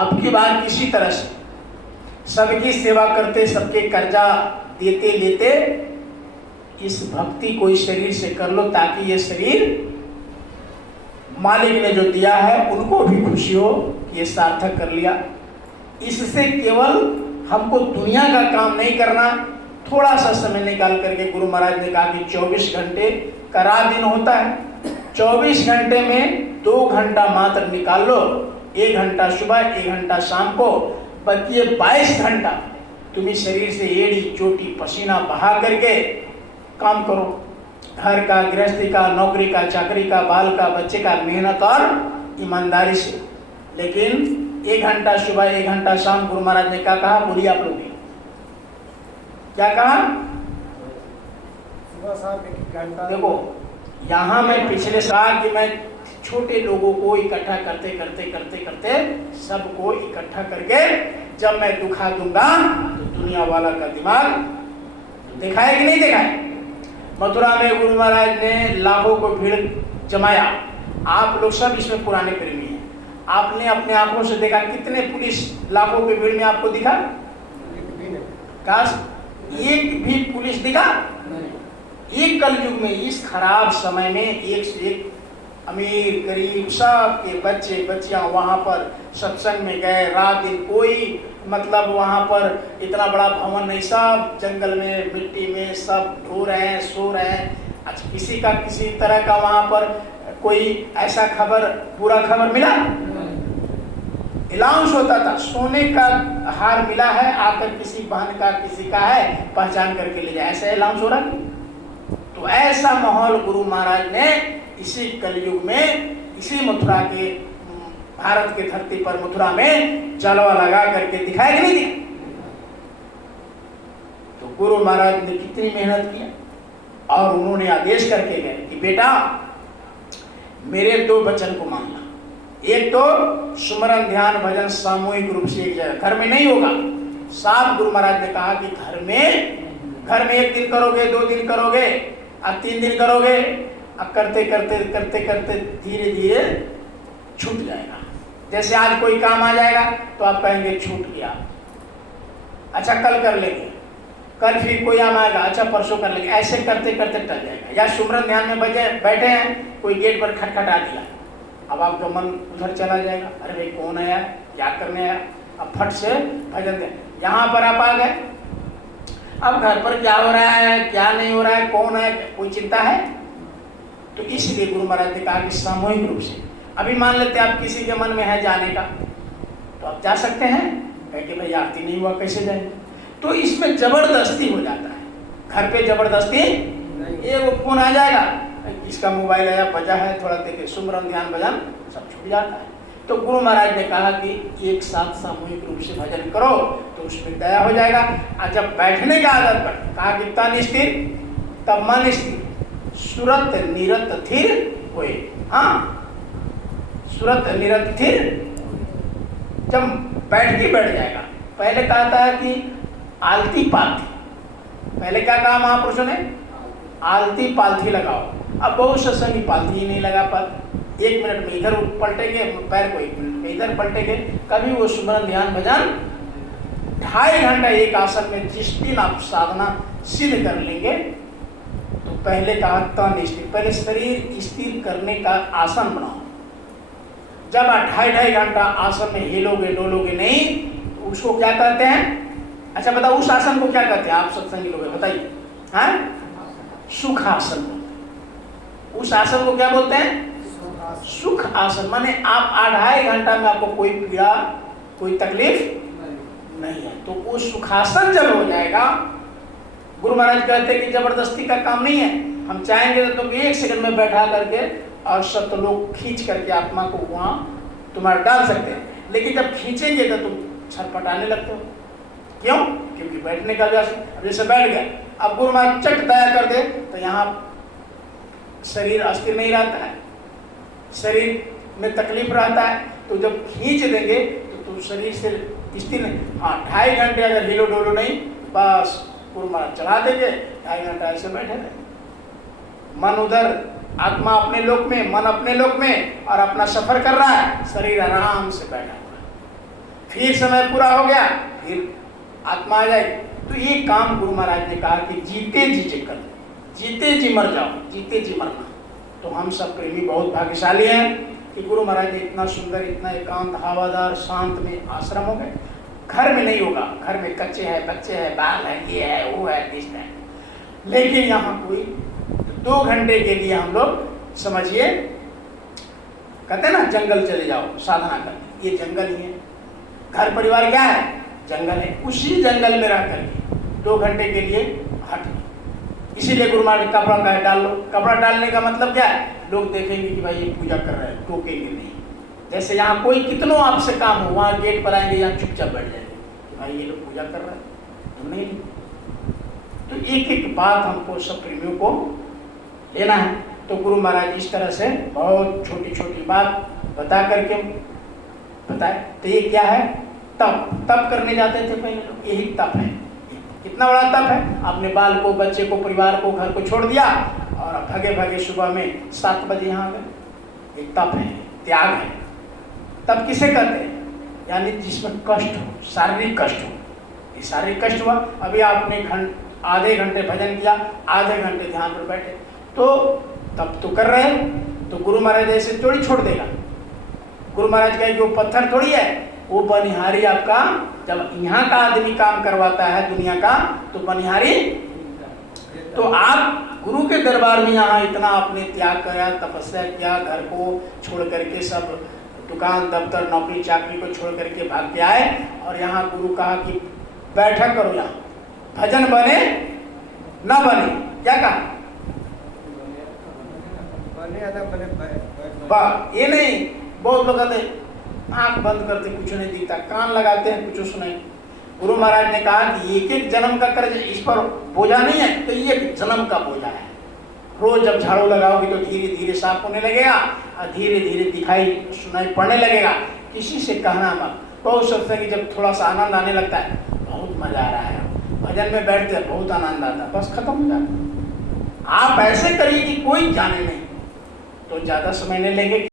अब की बार किसी तरह से सबकी सेवा करते, सबके कर्जा देते लेते इस भक्ति को इस शरीर से कर लो, ताकि ये शरीर मालिक ने जो दिया है उनको भी खुशी हो कि ये सार्थक कर लिया। इससे केवल हमको दुनिया का काम नहीं करना, थोड़ा सा समय निकाल करके गुरु महाराज ने कहा कि 24 घंटे का रात दिन होता है, 24 घंटे में 2 घंटा मात्र निकाल लो, 1 घंटा सुबह 1 घंटा शाम को, बल्कि 22 घंटा तुम्हें शरीर से एड़ी चोटी पसीना बहा करके काम करो, घर का, गृहस्थी का, नौकरी का, चाकरी का, बाल का, बच्चे का, मेहनत और ईमानदारी से। लेकिन 1 घंटा सुबह 1 घंटा शाम, गुरु महाराज ने क्या कहा, बोलिए आप लोग क्या कहा? सुबह शाम 1 घंटा। देखो यहाँ मैं पिछले साल कि मैं छोटे लोगों को इकट्ठा करते करते करते करते सबको इकट्ठा करके जब मैं दुखा दूंगा तो दुनिया वाला का दिमाग देखा है कि नहीं देखा है? मथुरा में गुरु महाराज ने लाखों को भीड़ जमाया। आप लोग सब इसमें पुराने प्रेमी हैं, आपने अपने आंखों से देखा कितने पुलिस लाखों की भीड़ में आपको दिखा? काश एक भी पुलिस दिखा? एक कलयुग में, इस खराब समय में एक से एक अमीर गरीब सब के बच्चे बच्चियां वहां पर सत्संग में गए, रात दिन कोई मतलब वहां पर इतना बड़ा भवन नहीं, सब जंगल में मिट्टी में सब ढो रहे हैं, सो रहे हैं। अच्छा किसी का किसी तरह का वहां पर कोई ऐसा खबर, पूरा खबर मिला? अनाउंस होता था सोने का हार मिला है, आकर किसी बहन का किसी का है, पहचान करके ले जाए, ऐसा अनाउंस हो रहा है। तो ऐसा माहौल गुरु महाराज ने इसी कलयुग में, इसी मथुरा के, भारत के धरती पर मथुरा में जलवा लगा करके दिखाया कि नहीं दिया? तो गुरु महाराज ने कितनी मेहनत किया और उन्होंने आदेश करके गए कि बेटा मेरे 2 वचन को मान ला। एक तो सुमरन ध्यान भजन सामूहिक रूप से एक जगह, घर में नहीं होगा। साफ गुरु महाराज ने कहा कि घर में 1 दिन करोगे, 2 दिन करोगे, अब 3 दिन करोगे, अब करते करते करते करते धीरे धीरे छूट जाएगा। जैसे आज कोई काम आ जाएगा तो आप कहेंगे छूट गया, अच्छा कल कर लेंगे, कल फिर कोई काम आएगा, अच्छा परसों कर लेंगे, ऐसे करते करते टल जाएगा। या सुमरन ध्यान में बैठे हैं, कोई गेट पर खटखटा दिया, अब आपका मन उधर चला जाएगा, अरे भाई कौन आया, क्या करने आया, अब फट से भजन दे। यहाँ पर आप आ गए, अब घर पर क्या हो रहा है क्या नहीं हो रहा है, कौन है, कोई चिंता है? तो इसलिए गुरु महाराज ने कहा कि सामूहिक रूप से, अभी मान लेते आप किसी के मन में है जाने का तो आप जा सकते हैं, कह के भाई आरती नहीं हुआ कैसे जाएंगे? तो इसमें जबरदस्ती हो जाता है, घर पे जबरदस्ती, ये वो फोन आ जाएगा, इसका मोबाइल आया बजा है, थोड़ा देखे सुमरन ध्यान भजन सब छूट जाता है। तो गुरु महाराज ने कहा कि एक साथ सामूहिक रूप से भजन करो तो उसमें दया हो जाएगा। और जब बैठने का आदत पर कहा कि तन स्थिर तब मन स्थिर, सुरत निरत थिर होए। हाँ, सुरत निरत थिर, जब बैठ जाएगा। पहले कहा था कि आलती पालथी, पहले क्या कहा महापुरुषों ने? आलती पालथी लगाओ। अब बहुत सत्संगी पालथी ही नहीं लगा पाते, 1 मिनट में इधर पलटेंगे, पैर को 1 मिनट में इधर पलटेंगे। कभी वो सुमरन ध्यान भजन 2.5 घंटा एक आसन में जिस दिन आप साधना सिद्ध कर लेंगे, तो पहले कहा तन स्थिर, पहले शरीर स्थिर करने का आसन बनाओ। जब आप 2.5 घंटा आसन में हिलोगे डोलोगे नहीं, तो उसको क्या कहते हैं? अच्छा बताओ, उस आसन को क्या कहते हैं? आप सत्संगी लोग बताइए। हाँ, सुखासन। उस आसन को क्या बोलते हैं? सुख आसन। माने आप 2.5 घंटा में आपको कोई पीड़ा कोई तकलीफ नहीं है। तो वो सुखासन जब हो जाएगा, गुरु महाराज कहते हैं कि जबरदस्ती का काम नहीं है, हम चाहेंगे तो तुम 1 सेकंड में बैठा करके और सतलोक खींच करके आत्मा को वहां तुम्हारा डाल सकते हैं। लेकिन जब खींचेंगे तो तुम छटपटाने लगते हो। क्यों? क्योंकि बैठने का अभ्यास। अब जैसे बैठ गए, अब गुरु महाराज चट दया कर दे तो यहाँ शरीर अस्थिर नहीं रहता है, शरीर में तकलीफ रहता है। तो जब खींच देंगे तो शरीर से स्थिर नहीं। हाँ, 2.5 घंटे अगर हिलो डोलो नहीं, बस गुरु महाराज चला देंगे, 2.5 घंटा ऐसे बैठे रहे, मन उधर, आत्मा अपने लोक में, मन अपने लोक में, और अपना सफर कर रहा है, शरीर आराम से बैठा हुआ है। फिर समय पूरा हो गया, फिर आत्मा आ जाएगी। तो ये काम गुरु महाराज ने कहा कि जीते जी कर, जीते जी मर जाओ, जीते जी मरना। तो हम सब प्रेमी बहुत भाग्यशाली हैं कि गुरु महाराज ने इतना सुंदर, इतना एकांत, हवादार, शांत में आश्रम हो गए। घर में नहीं होगा, घर में कच्चे हैं, बच्चे हैं, बाल है, ये है, वो है, दिस है। लेकिन यहाँ कोई 2 घंटे के लिए हम लोग समझिए, कहते हैं ना जंगल चले जाओ साधना करने, ये जंगल ही है। घर परिवार क्या है? जंगल है। उसी जंगल में रह करके 2 घंटे के लिए हट लो। इसीलिए गुरु महाराज कपड़ा का डाल लो। कपड़ा डालने का मतलब क्या है? लोग देखेंगे कि भाई ये पूजा कर रहे हैं, टोकेंगे नहीं। जैसे यहाँ कोई कितनों आपसे काम हो, वहाँ गेट पर आएंगे, यहाँ चुपचाप बैठ जाएंगे कि भाई ये लोग पूजा कर रहे हैं, तुम नहीं। तो एक एक बात हमको सब प्रेमियों को लेना है। तो गुरु महाराज इस तरह से बहुत छोटी छोटी बात बता करके बताए। तो ये क्या है? तप। तप करने जाते थे पहले लोग, यही तप है। कितना बड़ा तप है? अपने बाल को, बच्चे को, परिवार को, घर को छोड़ दिया और भगे भगे सुबह में 7 बजे यहाँ आ गए। एक तप है, त्याग है। तप किसे कहते हैं? यानी जिसमें कष्ट हो, शारीरिक कष्ट हो। ये शारीरिक कष्ट हुआ। अभी आपने आधे घंटे भजन किया, आधे घंटे ध्यान पर बैठे, तो तप तो कर रहे हैं। तो गुरु महाराज ऐसे थोड़ी छोड़ देगा। गुरु महाराज कहे कि वो पत्थर थोड़ी है, वो बनिहारी आपका, जब यहाँ का आदमी काम करवाता है दुनिया का, तो बनिहारी। तो आप गुरु के दरबार में यहाँ इतना आपने त्याग किया, तपस्या किया, घर को छोड़ करके, सब दुकान, दफ्तर, नौकरी चाकरी को छोड़ करके भाग के आए, और यहाँ गुरु कहा कि बैठा करो, यहाँ भजन बने न बने। क्या कहा? ये नहीं। बहुत लोग कहते आंख बंद करते कुछ नहीं दिखता, कान लगाते हैं कुछ सुनाई। गुरु महाराज ने कहा कि एक एक जन्म का कर्ज इस पर बोझा नहीं है, तो ये जन्म का बोझा है। रोज जब झाड़ू लगाओगे तो धीरे धीरे साफ होने लगेगा और धीरे धीरे दिखाई सुनाई पड़ने लगेगा। किसी से कहना मत। बहुत सोचते हैं कि जब थोड़ा सा आनंद आने लगता है, बहुत मजा आ रहा है, भजन में बैठते हैं, बहुत आनंद आता है, बस खत्म हो जाता है। आप ऐसे करिए कि कोई जाने नहीं, तो ज्यादा समय नहीं लेंगे।